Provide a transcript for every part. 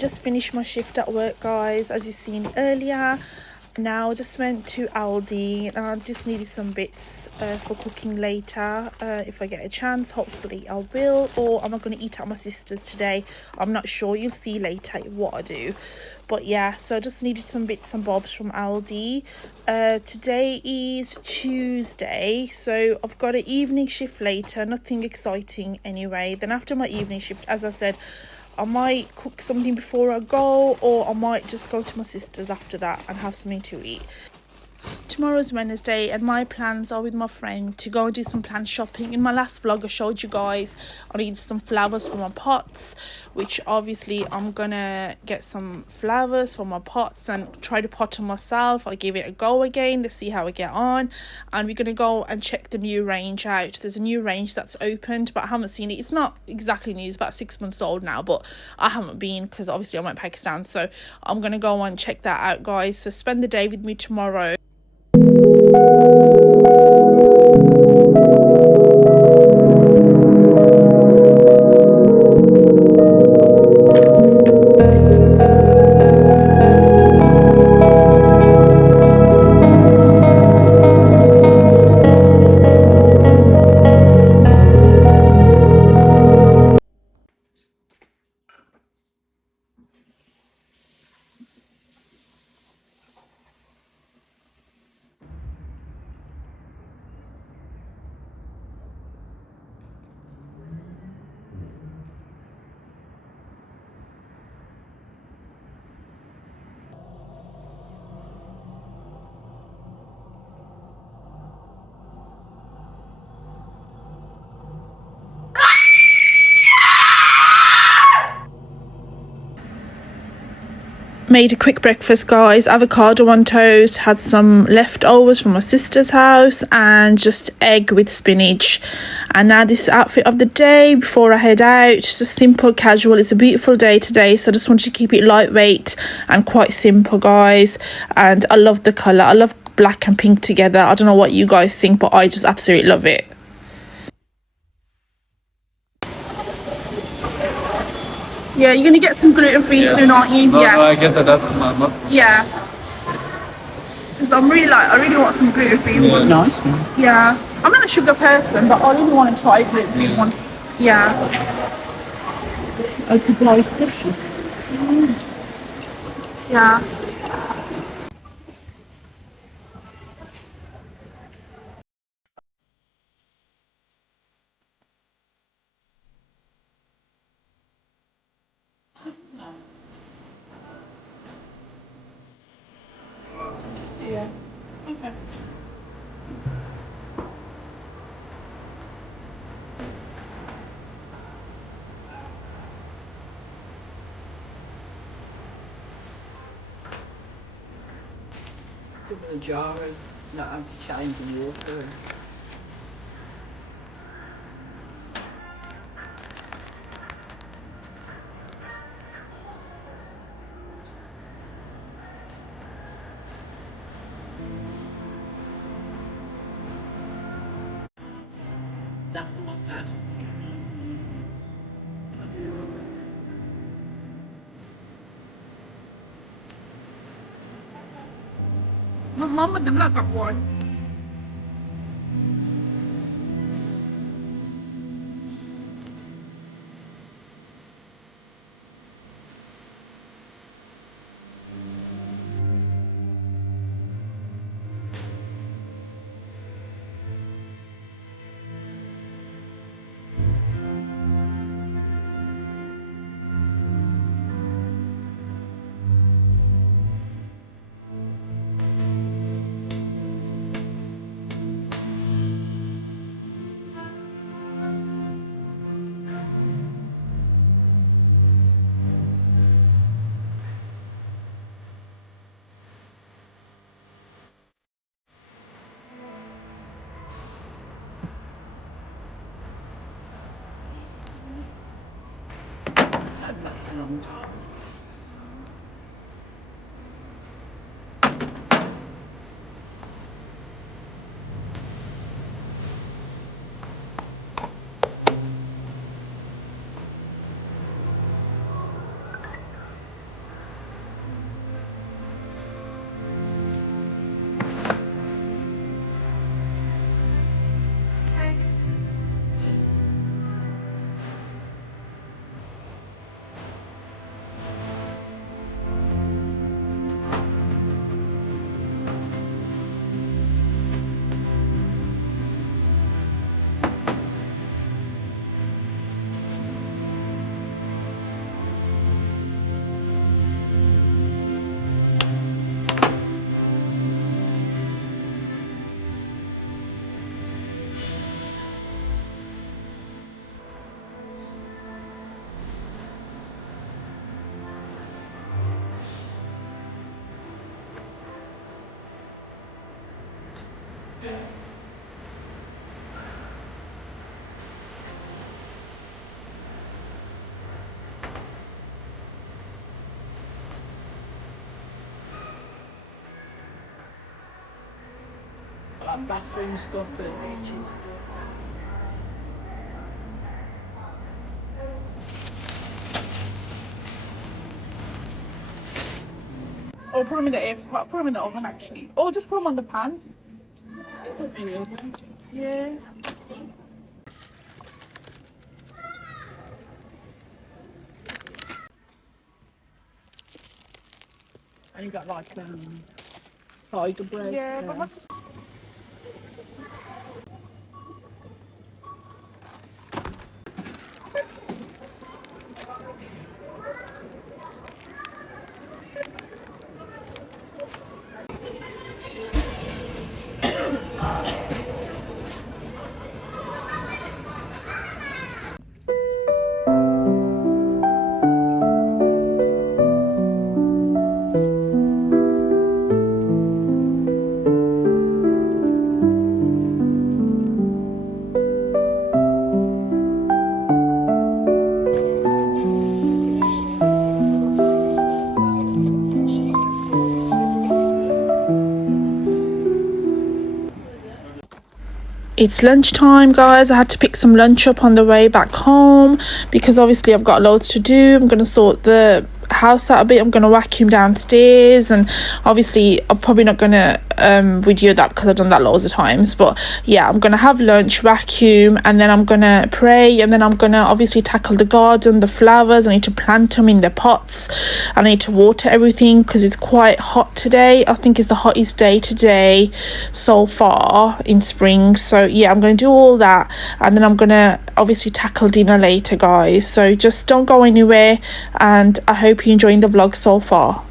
just finished my shift at work, guys, as you seen earlier. Now just went to Aldi and I just needed some bits for cooking later. If I get a chance, hopefully I will, or I'm not going to eat at my sister's today. I'm not sure, you'll see later what I do. But yeah, so I just needed some bits and bobs from Aldi. Today is Tuesday, so I've got an evening shift later, nothing exciting anyway. Then after my evening shift, as I said, I might cook something before I go, or I might just go to my sister's after that and have something to eat. Tomorrow's Wednesday and my plans are with my friend to go and do some plant shopping. In my last vlog I showed you guys I needed some flowers for my pots, which obviously I'm gonna get some flowers for my pots and try to pot them myself. I'll give it a go again to see how I get on, and we're gonna go and check the new range out. There's a new range that's opened, but I haven't seen it. It's not exactly new, it's about 6 months old now, but I haven't been because obviously I'm at Pakistan, so I'm gonna go and check that out, guys. So spend the day with me tomorrow. Made a quick breakfast, guys. Avocado on toast, had some leftovers from my sister's house, and just egg with spinach. And now this outfit of the day before I head out, just a simple casual. It's a beautiful day today, so I just wanted to keep it lightweight and quite simple, guys. And I love the colour. I love black and pink together. I don't know what you guys think, but I just absolutely love it. Yeah, you're gonna get some gluten-free soon, aren't you? No, yeah. no, I get that. That's my mother. Yeah. Because I really want some gluten-free ones. Nice. Yeah. I'm not a sugar person, but I really want to try gluten-free one. Yeah. I could buy fish. Yeah. Yeah. Okay. Give it a jar and not have to change the water. Nothing like that. My mum with the black one. I'd left a long time. Like bathroom stuff and kitchen stuff. Or put them in the air, put them in the oven actually. Or just put them on the pan. Yeah. And you got like tiger bread. Yeah, but my sister. It's lunchtime, guys. I had to pick some lunch up on the way back home because obviously I've got loads to do. I'm going to sort the house out a bit. I'm going to vacuum downstairs, and obviously I'm probably not going to video that because I've done that loads of times. But yeah, I'm going to have lunch, vacuum, and then I'm going to pray, and then I'm going to obviously tackle the garden, the flowers. I need to plant them in the pots. I need to water everything because it's quite hot today. I think it's the hottest day today so far in spring. So yeah, I'm going to do all that, and then I'm going to obviously tackle dinner later, guys. So just don't go anywhere, and I hope you're enjoying the vlog so far.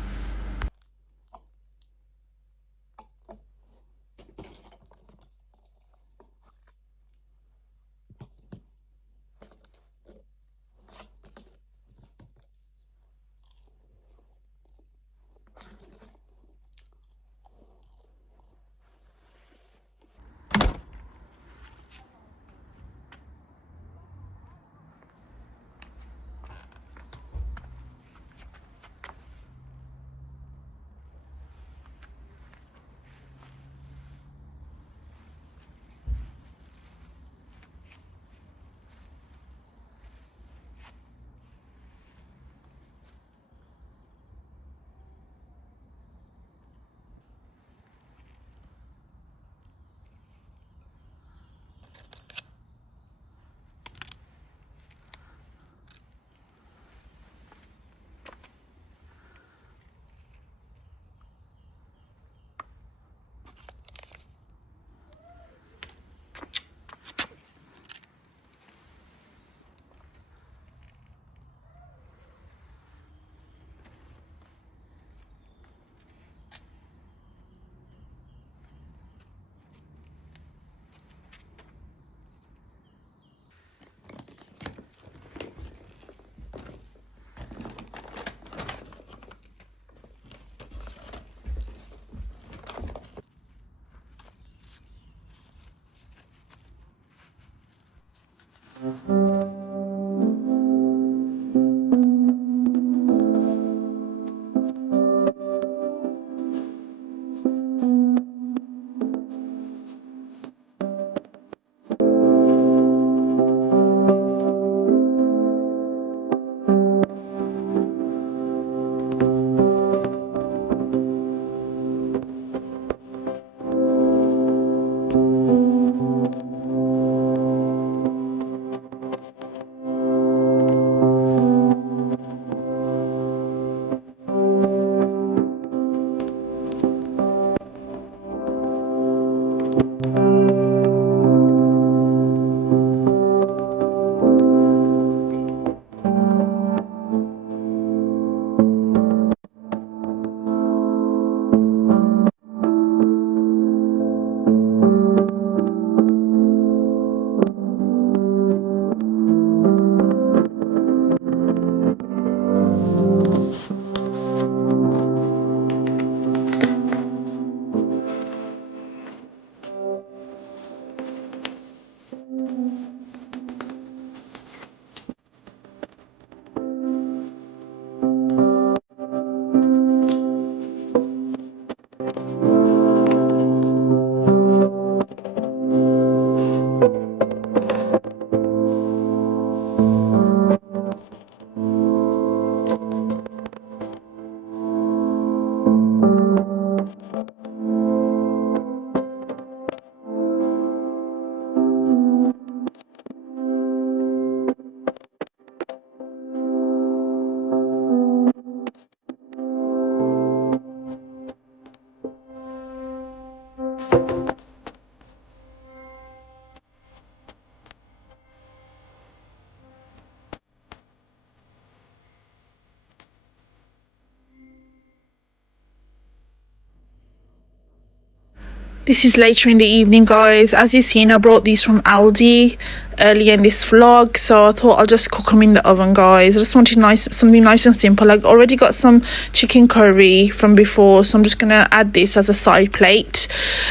This is later in the evening, guys. As you've seen, I brought these from Aldi earlier in this vlog, so I thought I'll just cook them in the oven, guys. I just wanted something nice and simple. I've already got some chicken curry from before, so I'm just gonna add this as a side plate.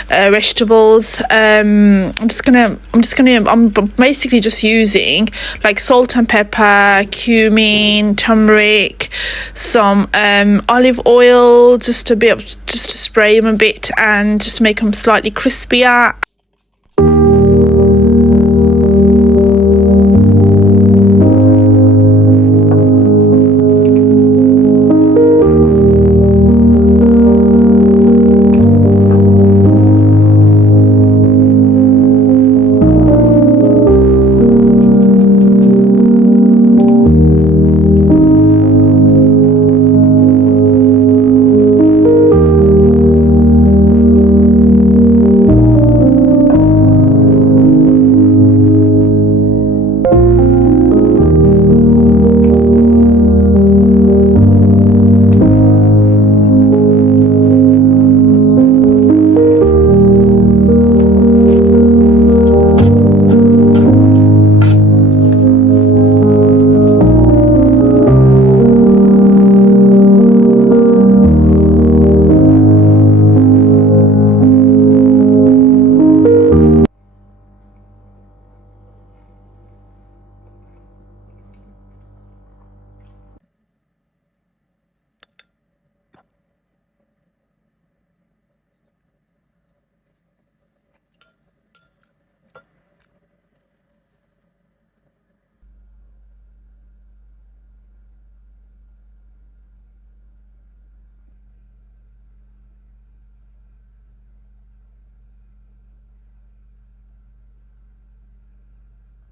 Vegetables. I'm basically just using like salt and pepper, cumin, turmeric, some olive oil, just to spray them a bit and just make them slightly crispier.